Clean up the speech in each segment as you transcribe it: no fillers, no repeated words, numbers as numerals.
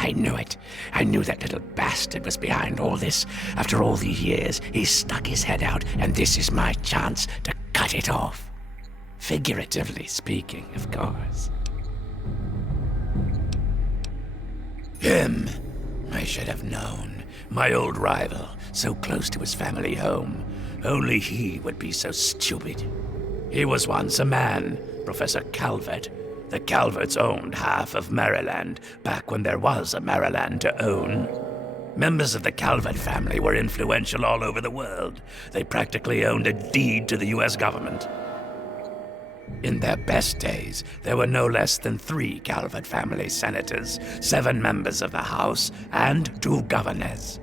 I knew it. I knew that little bastard was behind all this. After all these years, he stuck his head out, and this is my chance to cut it off. Figuratively speaking, of course. Him. I should have known. My old rival, so close to his family home. Only he would be so stupid. He was once a man, Professor Calvert. The Calverts owned half of Maryland, back when there was a Maryland to own. Members of the Calvert family were influential all over the world. They practically owned a deed to the US government. In their best days, there were no less than 3 Calvert family senators, 7 members of the House, and 2 governors.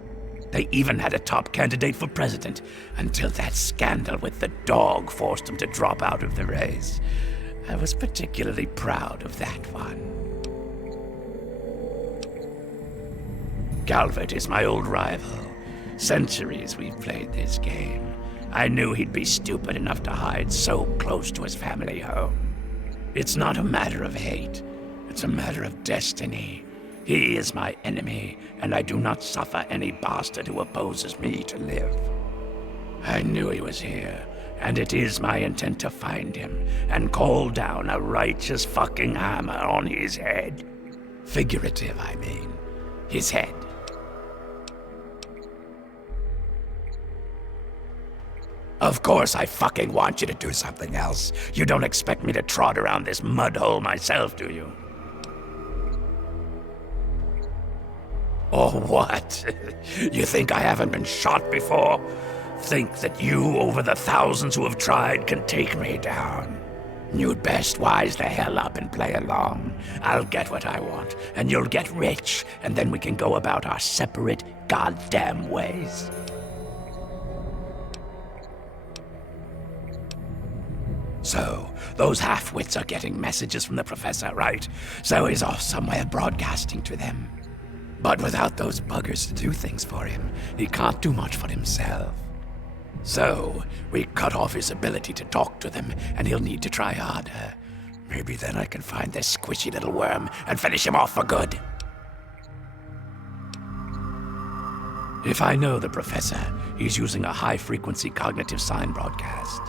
They even had a top candidate for president, until that scandal with the dog forced them to drop out of the race. I was particularly proud of that one. Calvert is my old rival. Centuries we've played this game. I knew he'd be stupid enough to hide so close to his family home. It's not a matter of hate. It's a matter of destiny. He is my enemy, and I do not suffer any bastard who opposes me to live. I knew he was here. And it is my intent to find him and call down a righteous fucking hammer on his head. Figurative, I mean. His head. Of course I fucking want you to do something else. You don't expect me to trot around this mud hole myself, do you? Or what? You think I haven't been shot before? Think that you, over the thousands who have tried, can take me down. You'd best wise the hell up and play along. I'll get what I want, and you'll get rich, and then we can go about our separate goddamn ways. So, those half-wits are getting messages from the professor, right? So he's off somewhere broadcasting to them. But without those buggers to do things for him, he can't do much for himself. So, we cut off his ability to talk to them, and he'll need to try harder. Maybe then I can find this squishy little worm and finish him off for good. If I know the professor, he's using a high-frequency cognitive sign broadcast.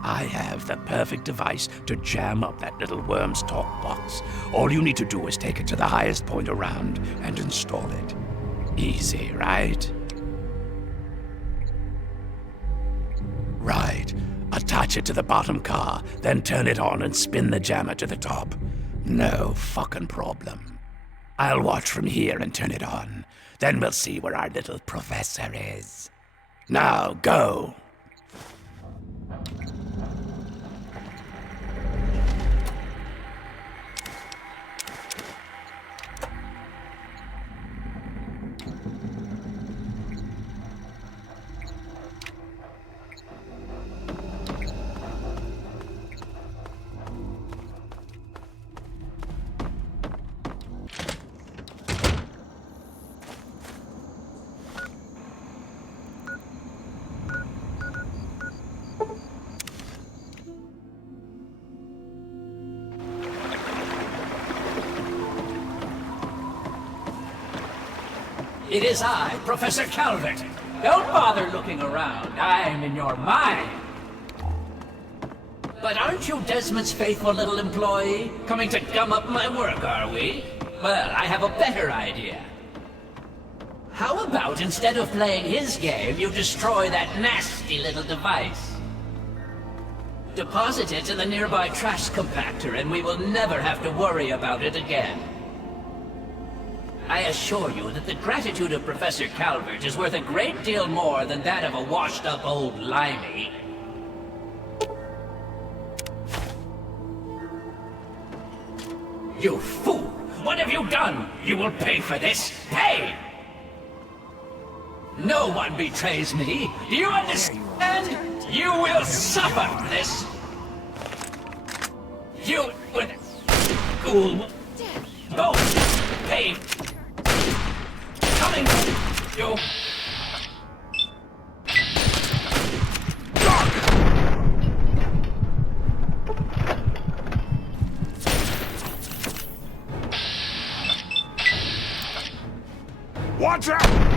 I have the perfect device to jam up that little worm's talk box. All you need to do is take it to the highest point around and install it. Easy, right? Right. Attach it to the bottom car, then turn it on and spin the jammer to the top. No fucking problem. I'll watch from here and turn it on. Then we'll see where our little professor is. Now, go! It is I, Professor Calvert. Don't bother looking around. I'm in your mind. But aren't you Desmond's faithful little employee? Coming to gum up my work, are we? Well, I have a better idea. How about instead of playing his game, you destroy that nasty little device? Deposit it in the nearby trash compactor, and we will never have to worry about it again. I assure you that the gratitude of Professor Calvert is worth a great deal more than that of a washed-up old limey. You fool! What have you done? You will pay for this! Pay! No one betrays me! Do you understand? You will suffer for this! You would... Ghoul... Go! Pay! Coming! You... Watch out!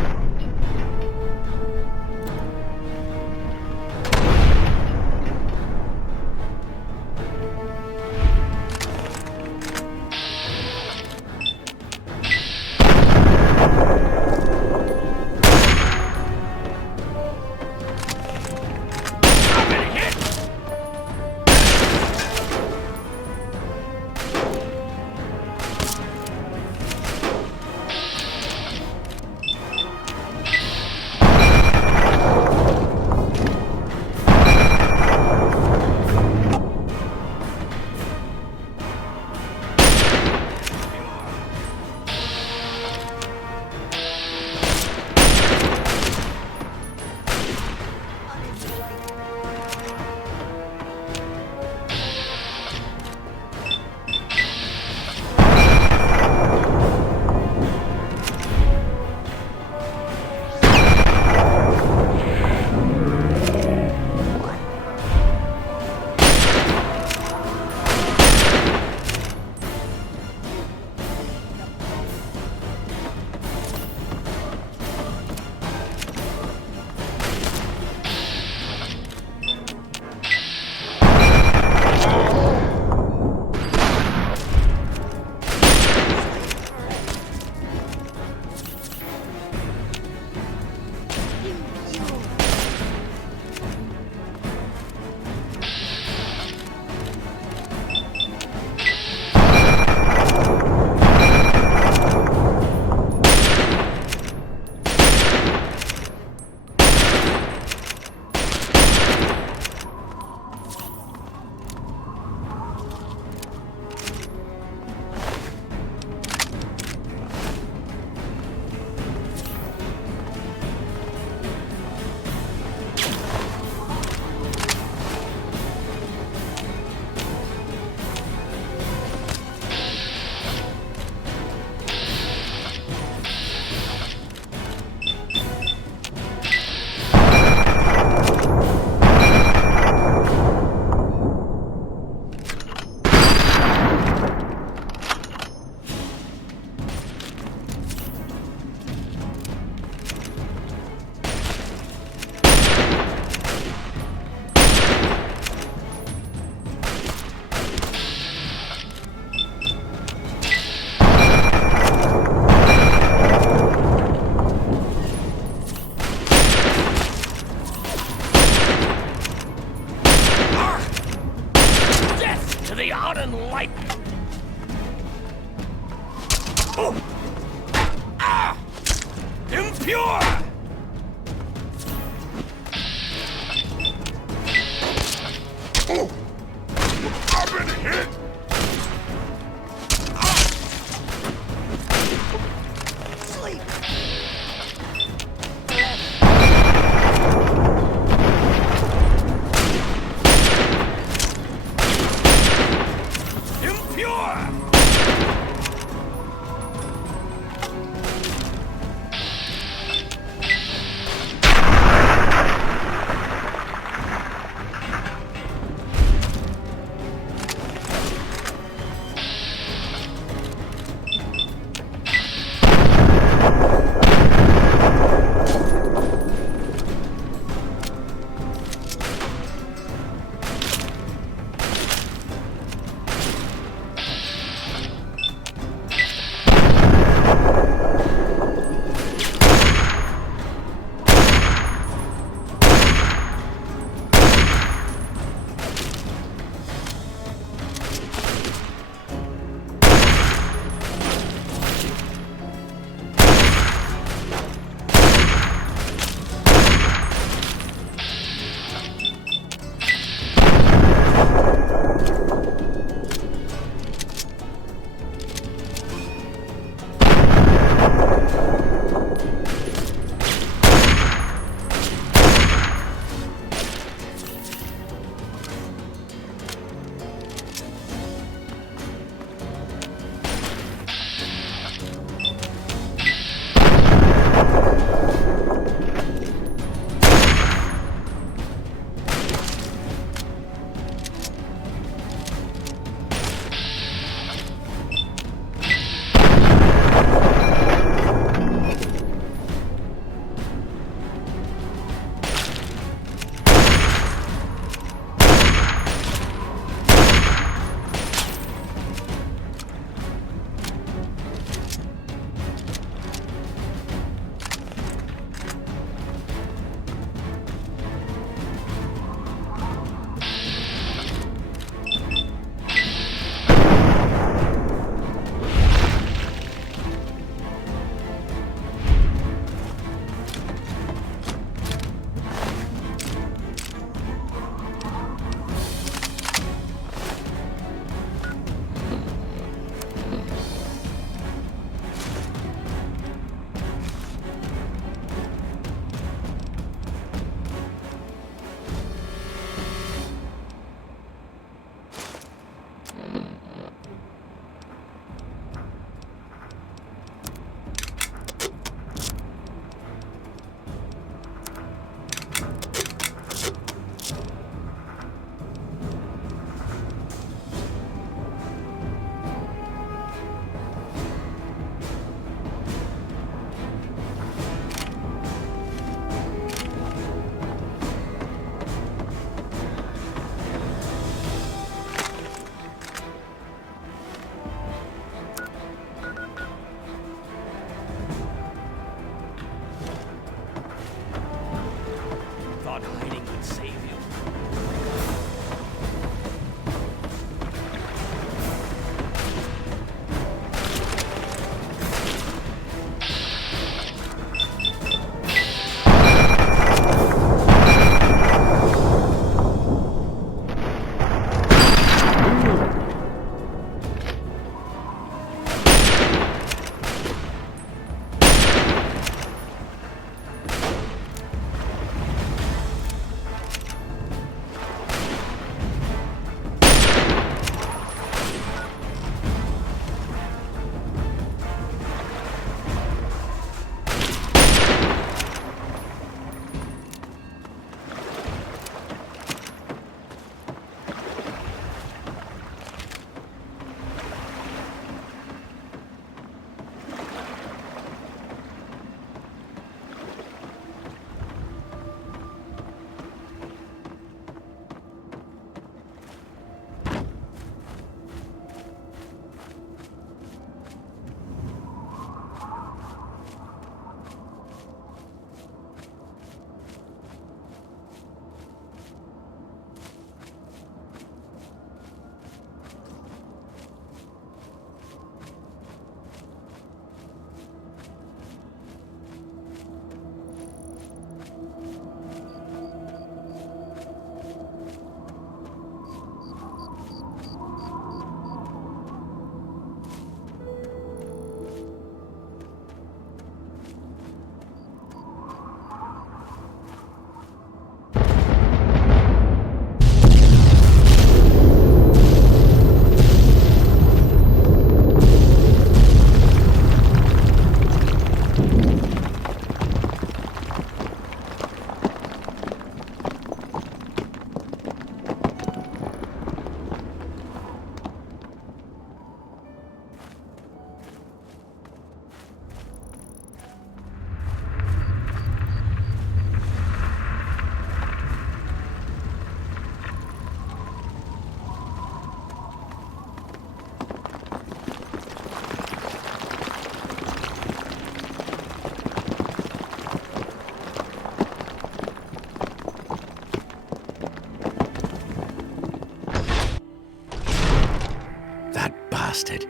That bastard.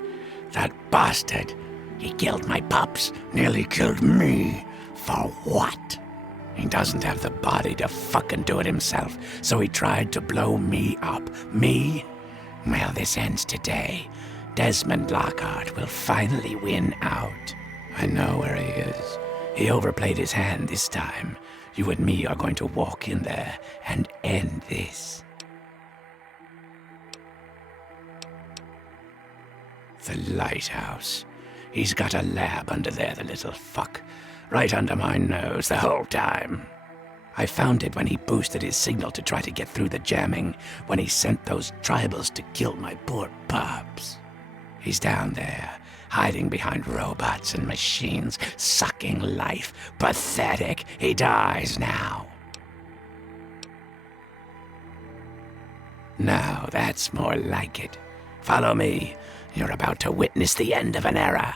That bastard. He killed my pups. Nearly killed me. For what? He doesn't have the body to fucking do it himself, so he tried to blow me up. Me? Well, this ends today. Desmond Lockhart will finally win out. I know where he is. He overplayed his hand this time. You and me are going to walk in there and end this. The lighthouse. He's got a lab under there, the little fuck. Right under my nose the whole time. I found it when he boosted his signal to try to get through the jamming, when he sent those tribals to kill my poor pups. He's down there, hiding behind robots and machines, sucking life. Pathetic. He dies now. Now that's more like it. Follow me. You're about to witness the end of an era.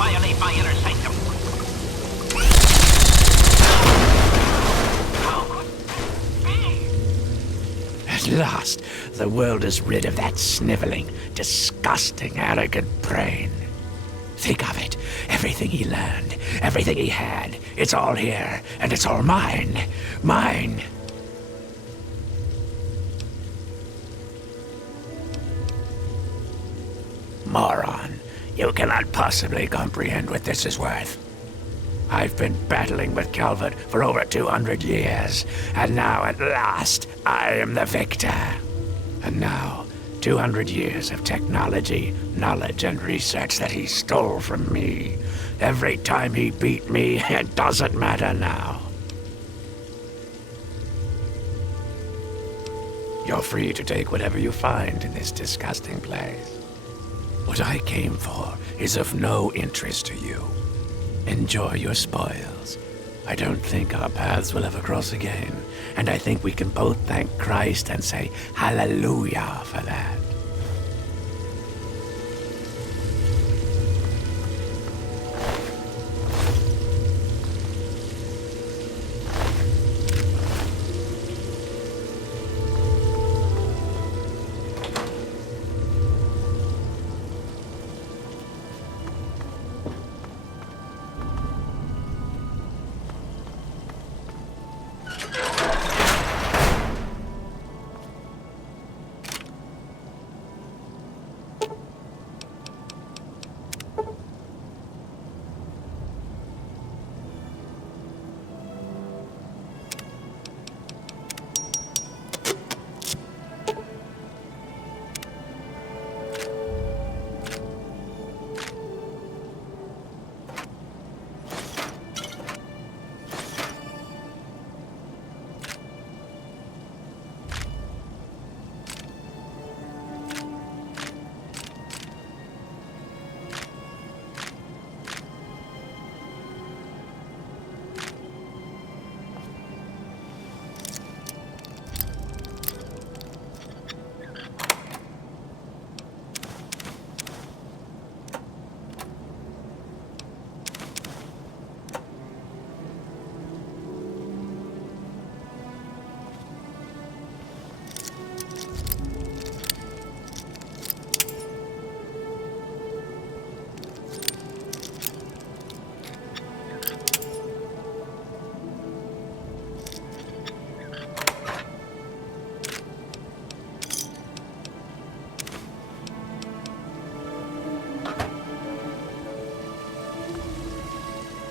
violate my inner sanctum. How could this be? At last, the world is rid of that sniveling, disgusting, arrogant brain. Think of it. Everything he learned, everything he had, it's all here, and it's all mine. Mine. Moron. You cannot possibly comprehend what this is worth. I've been battling with Calvert for over 200 years, and now at last, I am the victor. And now, 200 years of technology, knowledge, and research that he stole from me. Every time he beat me, it doesn't matter now. You're free to take whatever you find in this disgusting place. What I came for is of no interest to you. Enjoy your spoils. I don't think our paths will ever cross again, and I think we can both thank Christ and say hallelujah for that.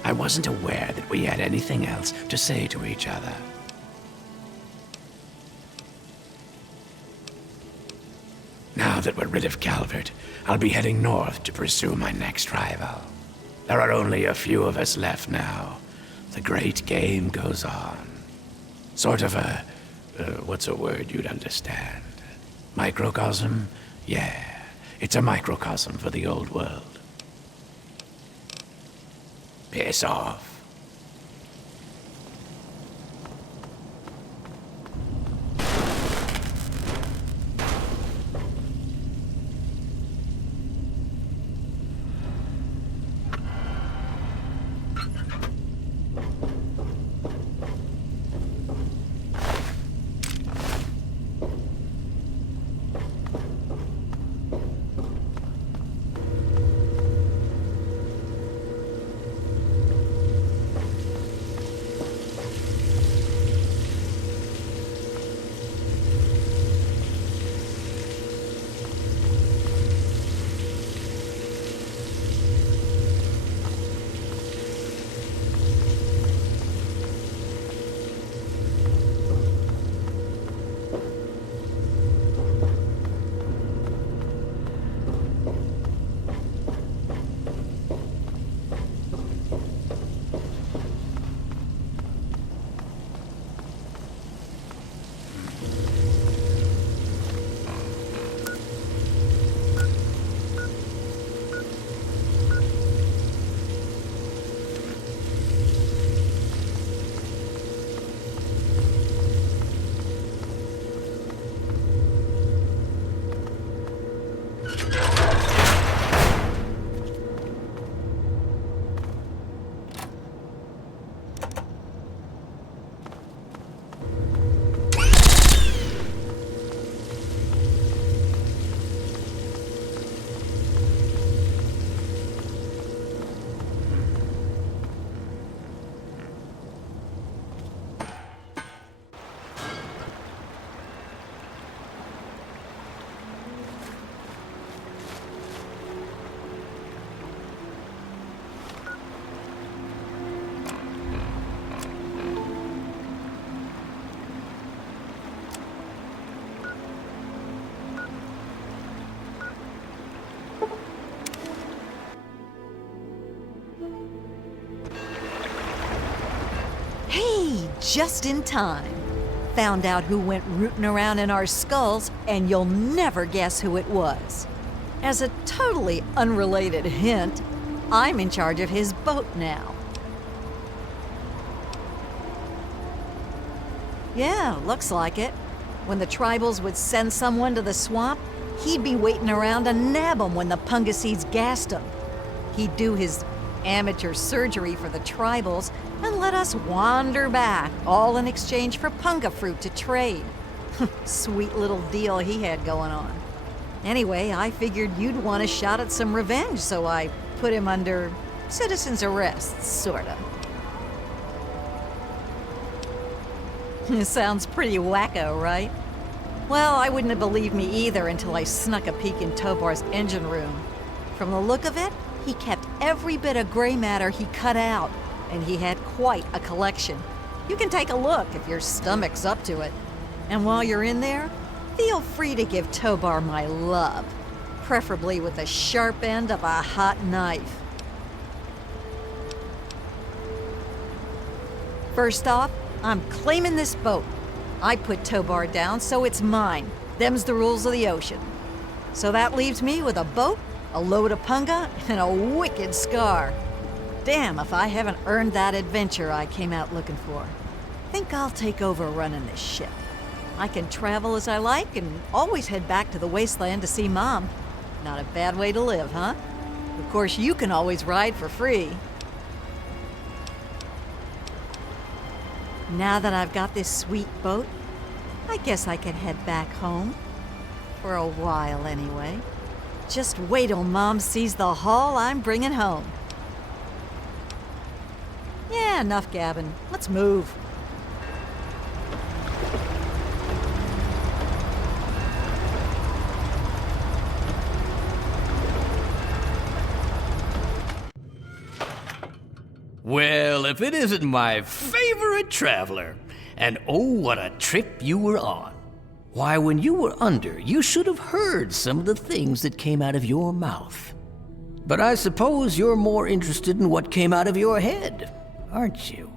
I wasn't aware that we had anything else to say to each other. Now that we're rid of Calvert, I'll be heading north to pursue my next rival. There are only a few of us left now. The great game goes on. Sort of a... what's a word you'd understand? Microcosm? Yeah, it's a microcosm for the old world. Piss off. Hey, just in time. Found out who went rooting around in our skulls, and you'll never guess who it was. As a totally unrelated hint, I'm in charge of his boat now. Yeah, looks like it. When the tribals would send someone to the swamp, he'd be waiting around to nab 'em when the Pungaseeds gassed 'em. He'd do his amateur surgery for the tribals and let us wander back, all in exchange for punga fruit to trade. Sweet little deal he had going on. Anyway, I figured you'd want a shot at some revenge, so I put him under citizen's arrest, sorta. Sounds pretty wacko, right? Well, I wouldn't have believed me either until I snuck a peek in Tobar's engine room. From the look of it, he kept every bit of gray matter he cut out, and he had quite a collection. You can take a look if your stomach's up to it. And while you're in there, feel free to give Tobar my love, preferably with the sharp end of a hot knife. First off, I'm claiming this boat. I put Tobar down, so it's mine. Them's the rules of the ocean. So that leaves me with a boat, a load of punga, and a wicked scar. Damn if I haven't earned that adventure I came out looking for. Think I'll take over running this ship. I can travel as I like and always head back to the wasteland to see Mom. Not a bad way to live, huh? Of course, you can always ride for free. Now that I've got this sweet boat, I guess I can head back home. For a while, anyway. Just wait till Mom sees the haul I'm bringing home. Yeah, enough gabbing. Let's move. Well, if it isn't my favorite traveler. And oh, what a trip you were on. Why, when you were under, you should have heard some of the things that came out of your mouth. But I suppose you're more interested in what came out of your head, aren't you?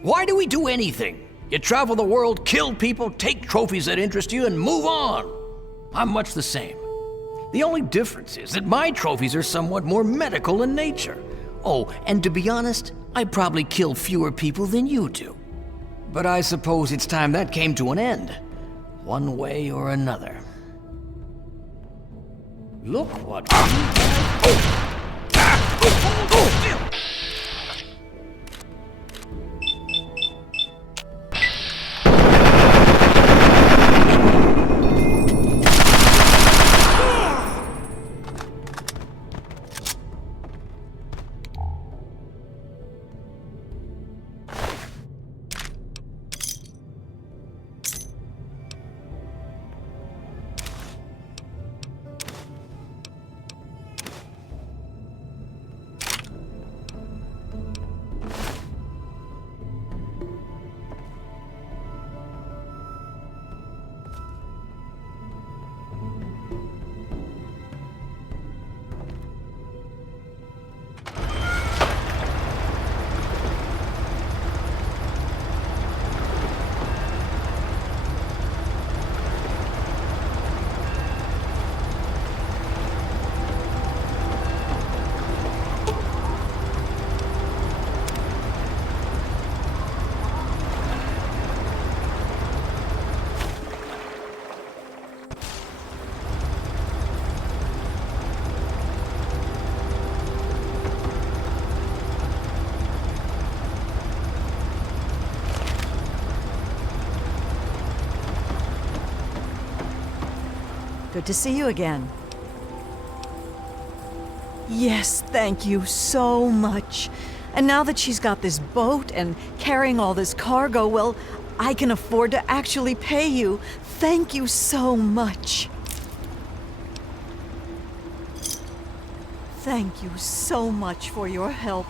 Why do we do anything? You travel the world, kill people, take trophies that interest you, and move on. I'm much the same. The only difference is that my trophies are somewhat more medical in nature. Oh, and to be honest, I probably kill fewer people than you do. But I suppose it's time that came to an end, one way or another. Look what we have. Good to see you again. Yes, thank you so much. And now that she's got this boat and carrying all this cargo, well, I can afford to actually pay you. Thank you so much. Thank you so much for your help.